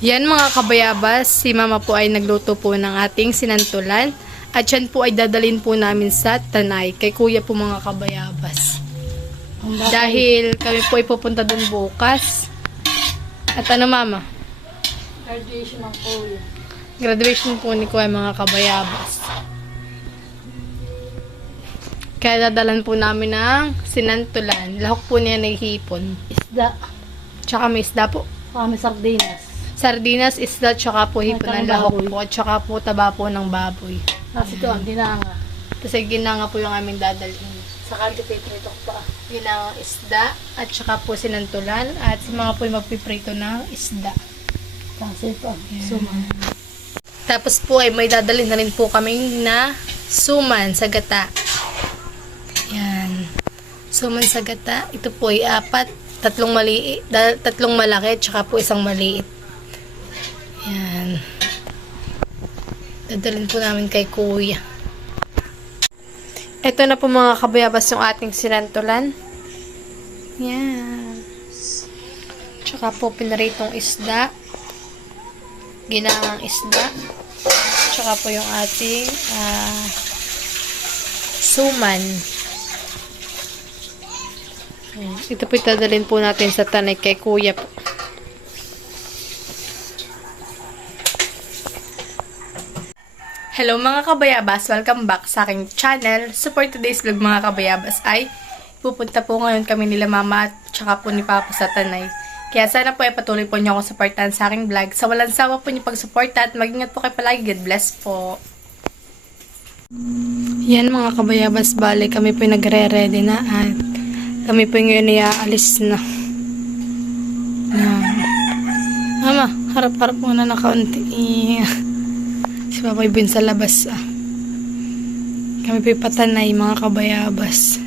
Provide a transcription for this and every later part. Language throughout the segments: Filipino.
Yan mga kabayabas, si mama po ay nagluto po ng ating sinantulan. At yan po ay dadalhin po namin sa Tanay, kay kuya po mga kabayabas. Dahil kami po ay pupunta dun bukas. At ano mama? Graduation ng kuya. Graduation po ni kuya mga kabayabas. Kaya dadalan po namin ng sinantulan. Lahok po niya nahihipon. Isda. Tsaka may isda po. Kami sardinas. Sardinas, isda, tsaka po hipon At ng ang lahok baboy. po. Tsaka po taba po ng baboy. Tapos ito ang dinanga. Tapos ay ginanga po yung aming dadalhin. Sa kandipitrito pa. Ginang isda at tsaka po sinantulan. At si mga po yung magpiprito ng isda. Kasi ito ang suman. Tapos po ay may dadalhin na rin po kami na suman sa gata. Yan. Suman sa gata. Ito po ay apat. Tatlong malaki, tsaka po isang maliit. Yan. Dadalhin po namin kay kuya. Ito na po mga kabayabas yung ating sinantulan. Yan. Tsaka po pinaritong isda. Ginangang isda. Tsaka po yung ating suman. Ayan. Ito po itadalhin po natin sa Tanay kay kuya po. Hello mga kabayabas! Welcome back sa aking channel. So for today's vlog mga kabayabas ay pupunta po ngayon kami nila mama at tsaka po ni papa sa Tanay. Kaya sana po ay patuloy po niyo akong supportahan sa aking vlog. Sa walang sawa po niyo pagsuporta at mag-ingat po kayo palagi. God bless po! Yan mga kabayabas, bale kami po nagre-ready na at kami po ngayon ay aalis na. Yan. Mama, harap-harap muna na kaunti. Si Papa Ibin sa labas. Kami po patanay mga kabayabas.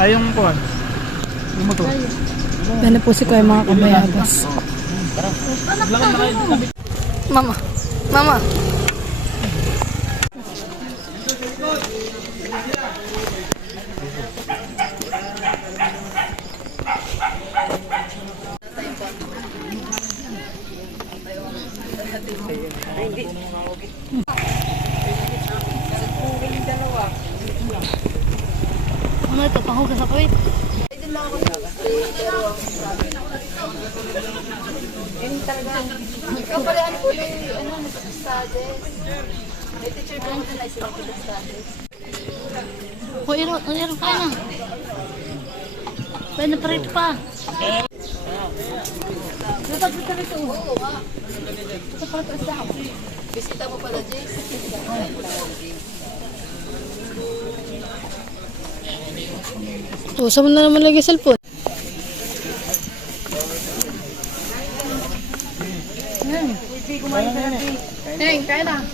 Ay, yung kuhan. Yung motor. Yan na po si Kuya mga kabayabas. Mama. Mama. Ano ito? Panghugas sa kawit. Ikaw pala ano po yung studies. May teacher ko na sila studies. O, irot ka na. Pwede pa rin pa. Dapat ka rin ito. Oo nga. Sa pataas na ako. Bisita mo pala, Jace. Saan mo na naman lagi cellphone? Hey, kaya na.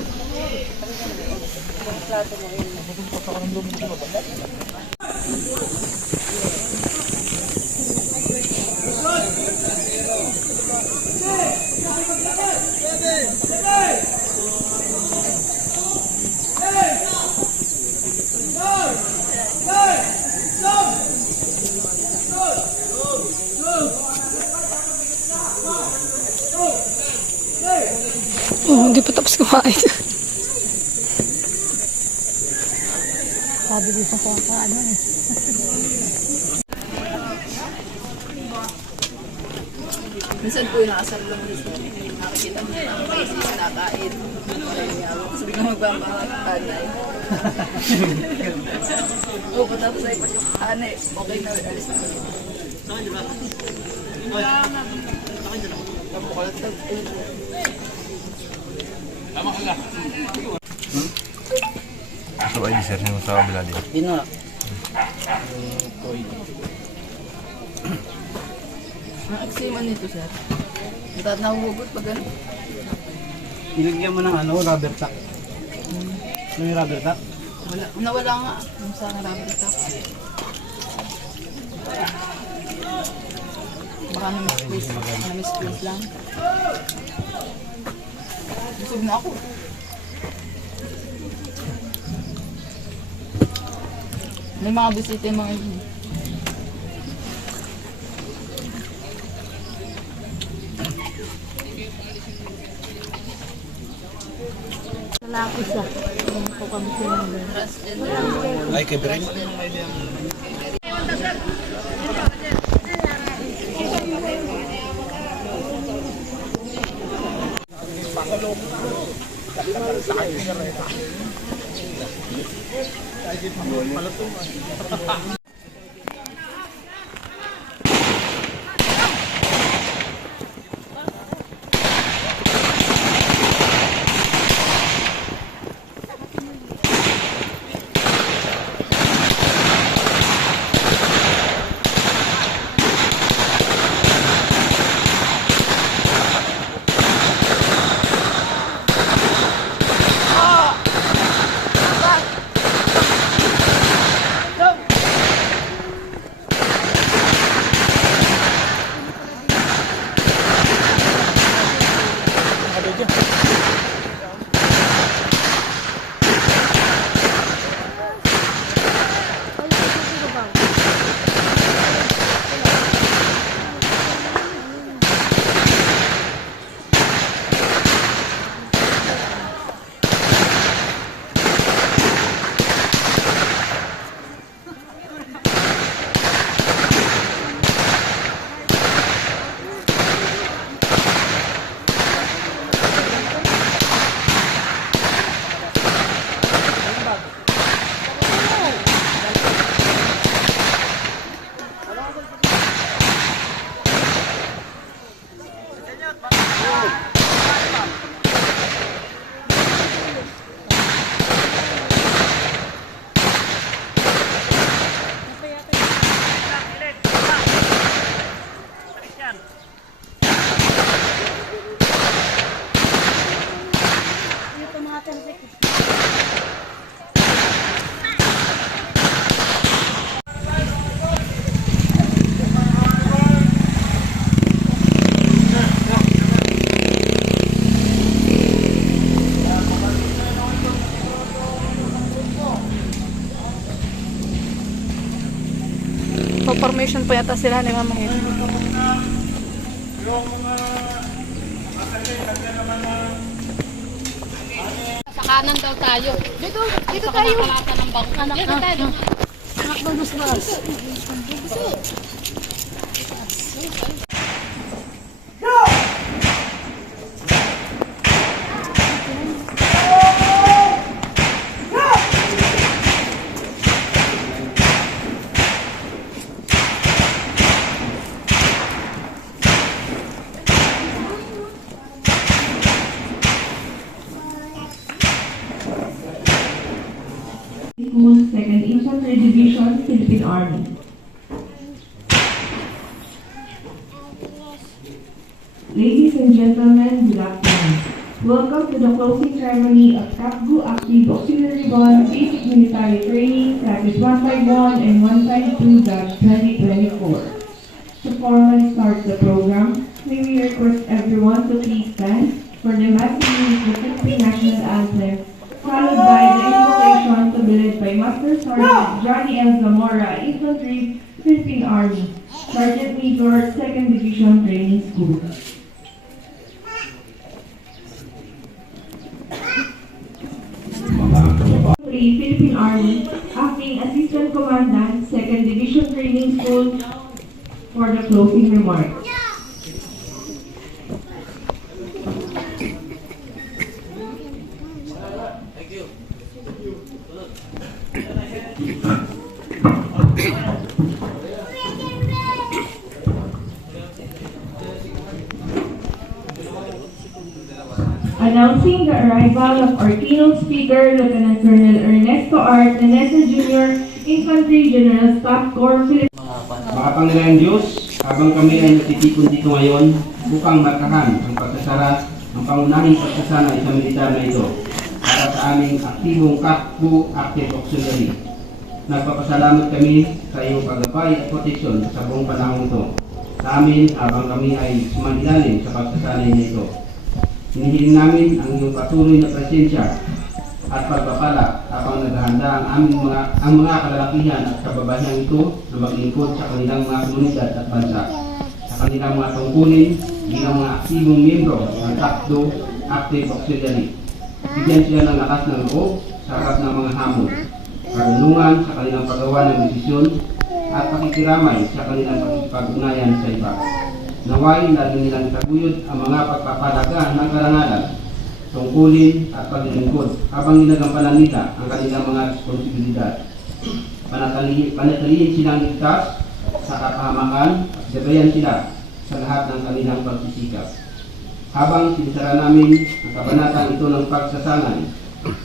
Oh, hindi pa tapos kumain. Sabi dito ko ano eh. Minsan po yung nakasal lang dito. Nakikita mo na ang face is nakain. Tapos biglang magpapakakanay. Oo, tapos ay pa yung kanay. Okay na, alis na. So ay sir yung sa kabila din. Yun nga. Ang aksima nito, sir. Dapat nahuhugot pag ano. Nilagyan mo ng ano, rubber tack. Ano yung rubber tack? Nawala nga. Yung sa rubber tap. Baka na-misplace lang. Busog na ako. May mga bisita yung mga yun. Lalaki siya. Kung po kami silang Ay, kay Bren. Magpo-formation po yata sila ni Mama Ed. Sa kanan daw tayo. Dito tayo. Sa ng bangka. Dito tayo. Anak mo, bus. School, 2nd Infantry Division, Philippine Army. Ladies and gentlemen, good afternoon. Welcome to the closing ceremony of Kapgu Active Auxiliary 1 Basic Military Training, Practice 151 and 152-2024. To formally start the program, may we request everyone to please stand for the massing of the Philippine National Anthem, followed by the invocation to be led by Master Sergeant Johnny L. Zamora, Infantry, Philippine Army, Sergeant Major, 2nd Division Training School. Philippine Army, Acting Assistant Commandant, 2nd Division Training School, for the closing remarks. Announcing the arrival of our keynote speaker, Lieutenant Colonel Ernesto R. Tenesa Jr., Infantry General Staff Corps, Philippines. Mga Panginoon Diyos, habang kami ay natitipon dito ngayon, upang markahan ang pagkasara, ang pangunahing pagkasana sa militar na ito para sa aming aktibong Kapgu Active Auxiliary. Nagpapasalamat kami sa iyong paggabay at proteksyon sa buong panahon ito sa amin habang kami ay sumangilalim sa pagsasanay na ito. Hinihiling namin ang iyong patuloy na presensya at pagpapala habang naghahanda ang mga kalalakihan at kababaihan ito na maglingkod sa kanilang mga komunidad at bansa, sa kanilang mga tungkulin bilang mga aktibong miyembro ng Kapgu Active Auxiliary. Bigyan sila ng lakas ng loob sa harap ng mga hamon, karunungan sa kanilang paggawa ng desisyon at pakikiramay sa kanilang pakikipag-ugnayan sa iba. Naway lagi nilang itaguyod ang mga pagpapalaga ng karangalan, tungkulin at paglilingkod habang ginagampanan nila ang kanilang mga responsibilidad. Panatilihin silang ligtas sa kapahamakan at gabayan sila sa lahat ng kanilang pagsisikap. Habang sinisara namin ang kabanatang ito ng pagsasanay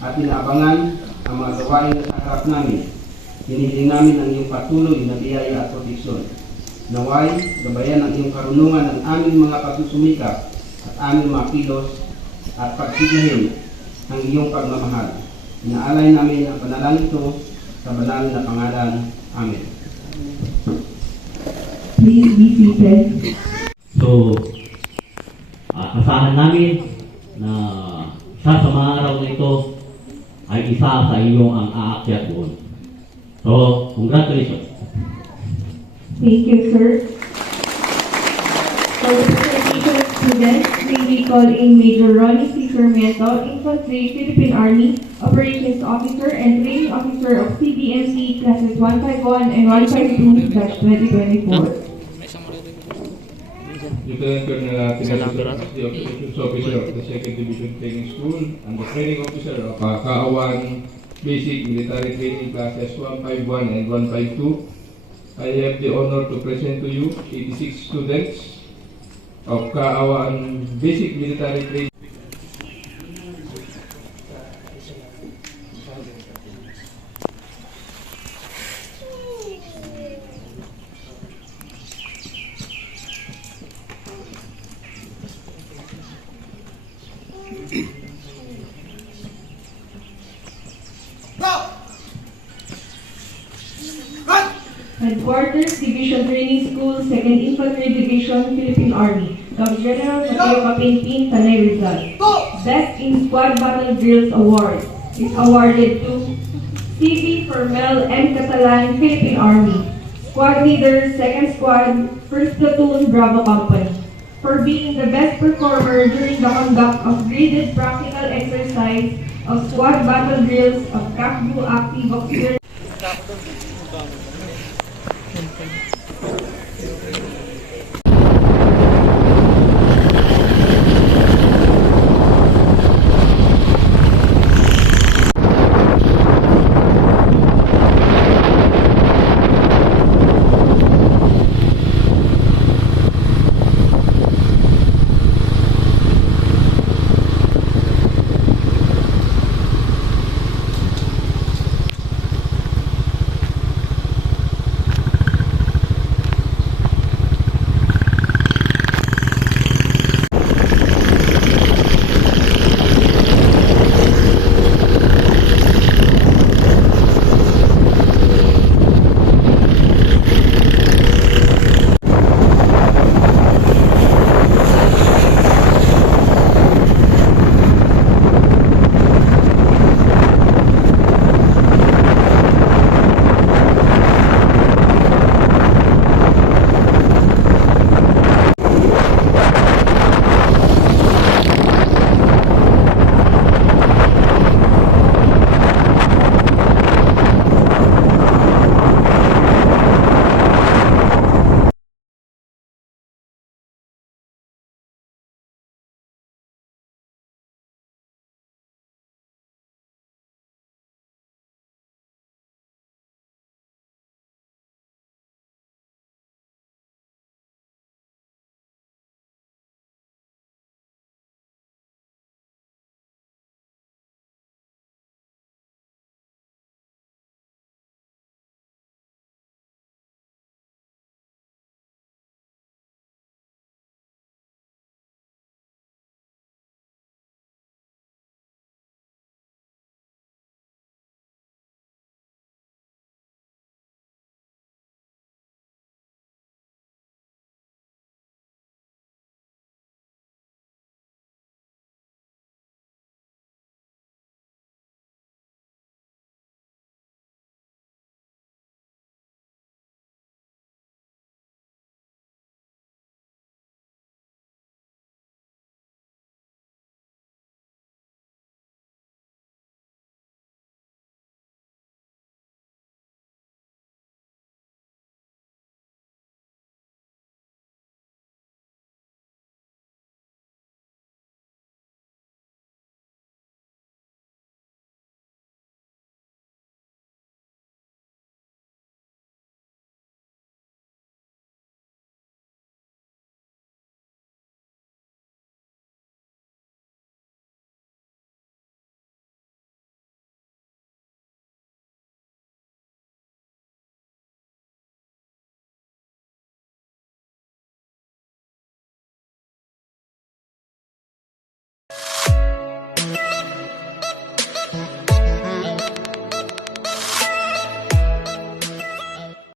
at inaabangan ang mga gawain na sa harap namin, hinihiling namin ang iyong patuloy na biyaya at proteksyon. Naway, gabayan ang iyong karunungan ng aming mga pagsusumikap at aming mga kilos at pagsigahin ang iyong pagmamahal. Inaalay namin ang panalangin ito sa banal na pangalan. Amen. Please be seated. So, asahan namin na sa mga araw na ito ay isa sa iyong ang aakyat doon. So, congratulations. Thank you, sir. For the presentation of students, we call in Major Ronnie C. Sarmiento, Infantry, Philippine Army, Operations Officer and Training Officer of CBMC Classes 151 and 152-2024. Lieutenant Colonel Tenesa, the Operations Officer of the 2nd Division Training School and the Training Officer of Kaawan Basic Military Training Classes 151 and 152. I have the honor to present to you 86 students of Kaawan Basic Military Training. Headquarters, Division Training School, 2nd Infantry Division, Philippine Army. Gov. General Mateo Kapinpin, Tanay Rizal. Best in Squad Battle Drills Award is awarded to C.V. Fermel M. Catalan, Philippine Army. Squad Leader, 2nd Squad, 1st Platoon, Bravo Company, for being the best performer during the conduct of graded practical exercise of squad battle drills of CACBU Active Auxiliary